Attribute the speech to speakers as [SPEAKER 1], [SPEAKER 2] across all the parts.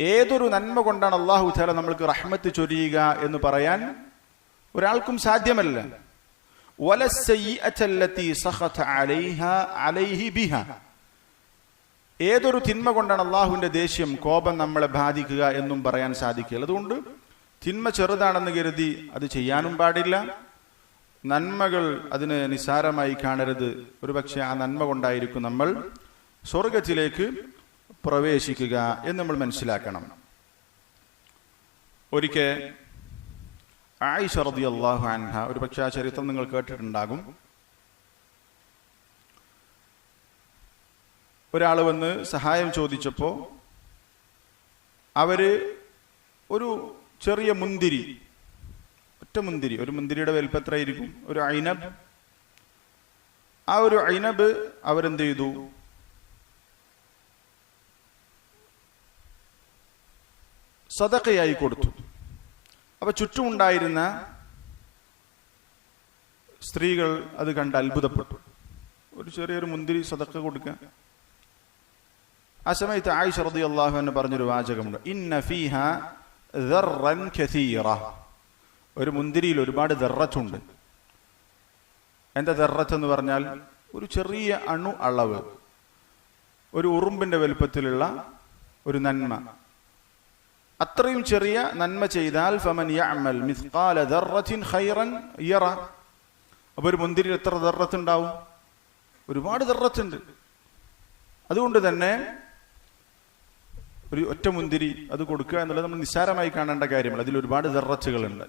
[SPEAKER 1] ഏതൊരു നന്മ കൊണ്ടാണ് അള്ളാഹു താല നമ്മൾക്ക് റഹ്മത്ത് ചൊരിയുക എന്ന് പറയാൻ ഒരാൾക്കും സാധ്യമല്ല. ഏതൊരു തിന്മ കൊണ്ടാണ് അള്ളാഹുവിന്റെ ദേഷ്യം കോപം നമ്മളെ ബാധിക്കുക എന്നും പറയാൻ സാധിക്കില്ല. അതുകൊണ്ട് തിന്മ ചെറുതാണെന്ന് കരുതി അത് ചെയ്യാനും പാടില്ല. നന്മകൾ അതിന് നിസ്സാരമായി കാണരുത്. ഒരുപക്ഷെ ആ നന്മ കൊണ്ടായിരിക്കും നമ്മൾ സ്വർഗത്തിലേക്ക് പ്രവേശിക്കുക എന്ന് നമ്മൾ മനസ്സിലാക്കണം. ഒരിക്കൽ ആയിഷ അള്ളാഹു അൻഹ ഒരു പക്ഷേ ആ ചരിത്രം നിങ്ങൾ കേട്ടിട്ടുണ്ടാകും. ഒരാൾ വന്ന് സഹായം ചോദിച്ചപ്പോൾ അവർ ഒരു ചെറിയ മുന്തിരി ഒറ്റ മുന്തിരി ഒരു മുന്തിരിയുടെ വലിപ്പം എത്രയായിരിക്കും? ഒരു ഐനബ് ആ ഒരു ഐനബ് അവരെന്ത് ചെയ്തു? സദക്കയായി കൊടുത്തു. അപ്പൊ ചുറ്റുമുണ്ടായിരുന്ന സ്ത്രീകൾ അത് കണ്ട് അത്ഭുതപ്പെട്ടു. ഒരു ചെറിയൊരു മുന്തിരി സ്വതക്ക കൊടുക്കുക ആ സമയത്ത് ആയിഷ അള്ളാഹു അൻഹ പറഞ്ഞൊരു വാചകമുണ്ട്. ഇന്ന ഫീഹ ഒരു മുന്തിരിയിൽ ഒരുപാട് ദർറത്തുണ്ട് എന്താ ദർറത്ത് എന്ന് പറഞ്ഞാൽ ഒരു ചെറിയ അണു അളവ്. ഒരു ഉറുമ്പിന്റെ വലുപ്പത്തിലുള്ള ഒരു നന്മ. അത്രയും ചെറിയ നന്മ ചെയ്താൽ ഫമൻ യഅമൽ മിസ്ഖാല ദർറത്തിൻ ഖൈറൻ യറ. അപ്പൊ ഒരു മുന്തിരി എത്ര ദർറത്തുണ്ടാവും ഒരുപാട് ദർറത്തുണ്ട്. അതുകൊണ്ട് തന്നെ ഒരു ഒറ്റ മുന്തിരി അത് കൊടുക്കുക എന്നുള്ളത് നമ്മൾ നിസ്സാരമായി കാണേണ്ട കാര്യമല്ല. അതിൽ ഒരുപാട് ദർറച്ചുകളുണ്ട്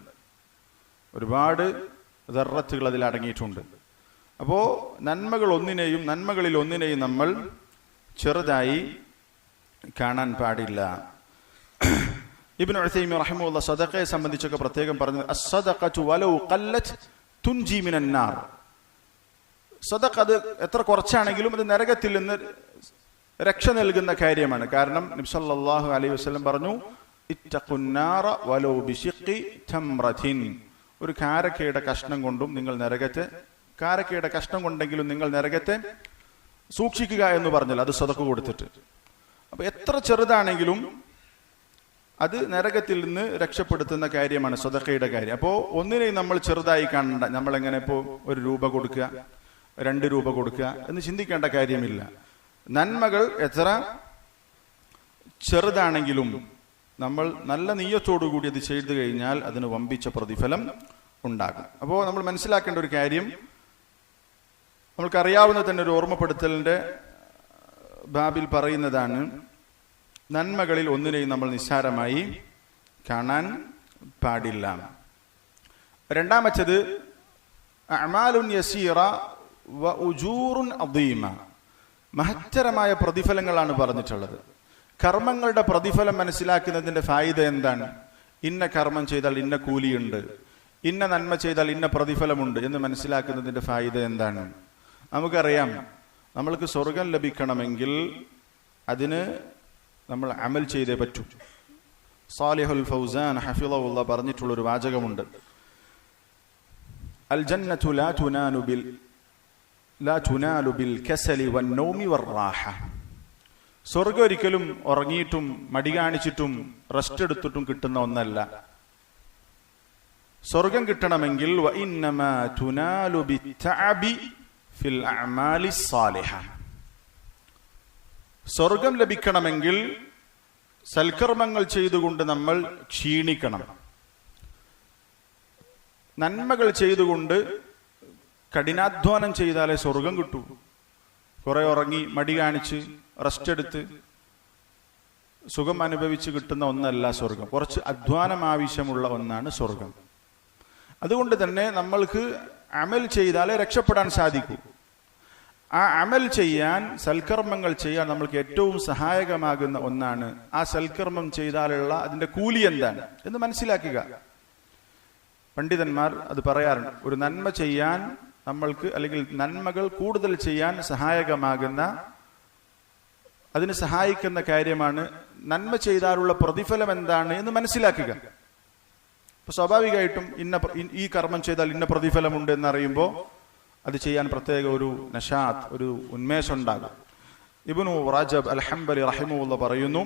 [SPEAKER 1] ഒരുപാട് ദർറത്തുകൾ അതിൽ അടങ്ങിയിട്ടുണ്ട്. അപ്പോൾ നന്മകൾ ഒന്നിനെയും നന്മകളിൽ ഒന്നിനെയും നമ്മൾ ചെറുതായി കാണാൻ പാടില്ല. ഇബ്നു ഉസൈമി റഹിമുള്ള സദക്കയെ സംബന്ധിച്ചൊക്കെ പ്രത്യേകം പറഞ്ഞത് അസദക്കു വലൗ ഖല്ലത് തുൻജി മിനൻ നാർ. സദഖ അത് എത്ര കുറച്ചാണെങ്കിലും അത് നരകത്തിൽ നിന്ന് രക്ഷ നൽകുന്ന കാര്യമാണ്. കാരണം നിബ്സല്ലാഹു അലൈഹി വസ്ലം പറഞ്ഞു ഇത്തഖുന്നാറ വലൗ ബിശിഖി തംറതിൻ ഒരു കാരക്കയുടെ കഷ്ണം കൊണ്ടും നിങ്ങൾ നരകത്തെ കാരക്കയുടെ കഷ്ണം കൊണ്ടെങ്കിലും നിങ്ങൾ നരകത്തെ സൂക്ഷിക്കുക എന്ന് പറഞ്ഞാൽ അത് സ്വതക്ക് കൊടുത്തിട്ട്. അപ്പൊ എത്ര ചെറുതാണെങ്കിലും അത് നരകത്തിൽ നിന്ന് രക്ഷപ്പെടുത്തുന്ന കാര്യമാണ് സ്വതക്കയുടെ കാര്യം. അപ്പോൾ ഒന്നിനെയും നമ്മൾ ചെറുതായി കാണണ്ട. നമ്മളെങ്ങനെ ഇപ്പോൾ ഒരു രൂപ കൊടുക്കുക രണ്ട് രൂപ കൊടുക്കുക എന്ന് ചിന്തിക്കേണ്ട കാര്യമില്ല. നന്മകൾ എത്ര ചെറുതാണെങ്കിലും നമ്മൾ നല്ല നീയത്തോടുകൂടി അത് ചെയ്തു കഴിഞ്ഞാൽ അതിന് വമ്പിച്ച പ്രതിഫലം ഉണ്ടാകും. അപ്പോൾ നമ്മൾ മനസ്സിലാക്കേണ്ട ഒരു കാര്യം നമ്മൾക്കറിയാവുന്ന തന്നെ ഒരു ഓർമ്മപ്പെടുത്തലിന്റെ ബാബിൽ പറയുന്നതാണ് നന്മകളിൽ ഒന്നിനെയും നമ്മൾ നിസ്സാരമായി കാണാൻ പാടില്ല. രണ്ടാമത്തത് അമാലുൻ യസീറ വ ഉജൂറുൻ അദീമ. മഹത്തരമായ പ്രതിഫലങ്ങളാണ് പറഞ്ഞിട്ടുള്ളത്. കർമ്മങ്ങളുടെ പ്രതിഫലം മനസ്സിലാക്കുന്നതിന്റെ ഫായിദ എന്താണ്? ഇന്ന കർമ്മം ചെയ്താൽ ഇന്ന കൂലിയുണ്ട്. ഇന്ന നന്മ ചെയ്താൽ ഇന്ന പ്രതിഫലമുണ്ട് എന്ന് മനസ്സിലാക്കുന്നതിന്റെ ഫായിദ എന്താണ്? നമുക്കറിയാം നമ്മൾക്ക് സ്വർഗം ലഭിക്കണമെങ്കിൽ അതിന് നമ്മൾ അമൽ ചെയ്തേ പറ്റൂ. സാലിഹുൽ ഫൗസാൻ ഹഫിള പറഞ്ഞിട്ടുള്ള ഒരു വാചകമുണ്ട്. അൽ ജന്നത്തു ലാ ബിൽ ലാ തുനാലു ബിൽ കസലി വർറാഹ സ്വർഗം ഒരിക്കലും ഉറങ്ങിയിട്ടും മടി കാണിച്ചിട്ടും റെസ്റ്റ് എടുത്തിട്ടും കിട്ടുന്ന ഒന്നല്ല. സ്വർഗം കിട്ടണമെങ്കിൽ സ്വർഗം ലഭിക്കണമെങ്കിൽ സൽക്കർമ്മങ്ങൾ ചെയ്തുകൊണ്ട് നമ്മൾ ക്ഷീണിക്കണം. നന്മകൾ ചെയ്തുകൊണ്ട് കഠിനാധ്വാനം ചെയ്താലേ സ്വർഗം കിട്ടൂ. കുറെ ഉറങ്ങി മടി കാണിച്ച് റെസ്റ്റ് എടുത്ത് സുഖം അനുഭവിച്ച് കിട്ടുന്ന ഒന്നല്ല സ്വർഗം. കുറച്ച് അധ്വാനം ആവശ്യമുള്ള ഒന്നാണ് സ്വർഗം. അതുകൊണ്ട് തന്നെ നമ്മൾക്ക് അമൽ ചെയ്താലേ രക്ഷപ്പെടാൻ സാധിക്കൂ. ആ അമൽ ചെയ്യാൻ സൽക്കർമ്മങ്ങൾ ചെയ്യാൻ നമ്മൾക്ക് ഏറ്റവും സഹായകമാകുന്ന ഒന്നാണ് ആ സൽക്കർമ്മം ചെയ്താലുള്ള അതിന്റെ കൂലി എന്താണ് എന്ന് മനസ്സിലാക്കുക. പണ്ഡിതന്മാർ അത് പറയാറുണ്ട്. ഒരു നന്മ ചെയ്യാൻ നമ്മൾക്ക് അല്ലെങ്കിൽ നന്മകൾ കൂടുതൽ ചെയ്യാൻ സഹായകമാകുന്ന അതിന് സഹായിക്കുന്ന കാര്യമാണ് നന്മ ചെയ്താലുള്ള പ്രതിഫലം എന്താണ് എന്ന് മനസ്സിലാക്കുക. അപ്പൊ സ്വാഭാവികമായിട്ടും ഇന്ന ഈ കർമ്മം ചെയ്താൽ ഇന്ന പ്രതിഫലമുണ്ട് എന്നറിയുമ്പോൾ അത് ചെയ്യാൻ പ്രത്യേക ഒരു നഷാത്ത് ഒരു ഉന്മേഷം ഉണ്ടാകും. ഇബിനു റജബ് അൽഹംബലി റഹിമുള്ള പറയുന്നു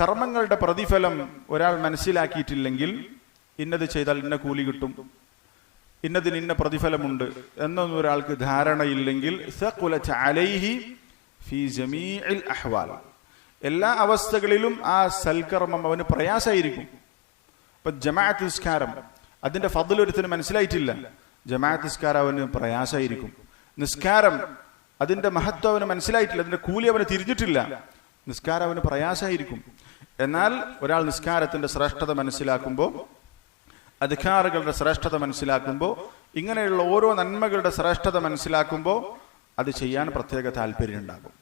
[SPEAKER 1] കർമ്മങ്ങളുടെ പ്രതിഫലം ഒരാൾ മനസ്സിലാക്കിയിട്ടില്ലെങ്കിൽ ഇന്നത് ചെയ്താൽ ഇന്ന കൂലി കിട്ടും ഇന്നതിന് ഇന്ന പ്രതിഫലമുണ്ട് എന്നൊന്നും ഒരാൾക്ക് ധാരണയില്ലെങ്കിൽ സഖുലത അലൈഹി ഫി ജമീഇൽ അഹ്വാൽ. എല്ലാ അവസ്ഥകളിലും ആ സൽക്കർമ്മം അവന് പ്രയാസമായിരിക്കും. ഇപ്പൊ ജമാഅത്ത് നിസ്കാരം അതിന്റെ ഫതിൽ ഒരുത്തിന് മനസ്സിലായിട്ടില്ല. ജമാഅത്ത് നിസ്കാരം അവന് പ്രയാസമായിരിക്കും. നിസ്കാരം അതിന്റെ മഹത്വം അവന് മനസ്സിലായിട്ടില്ല അതിന്റെ കൂലി അവന് തിരിഞ്ഞിട്ടില്ല. നിസ്കാരം അവന് പ്രയാസമായിരിക്കും. എന്നാൽ ഒരാൾ നിസ്കാരത്തിന്റെ ശ്രേഷ്ഠത മനസ്സിലാക്കുമ്പോൾ അധികാറുകളുടെ ശ്രേഷ്ഠത മനസ്സിലാക്കുമ്പോൾ ഇങ്ങനെയുള്ള ഓരോ നന്മകളുടെ ശ്രേഷ്ഠത മനസ്സിലാക്കുമ്പോൾ അത് ചെയ്യാൻ പ്രത്യേക താല്പര്യം ഉണ്ടാകും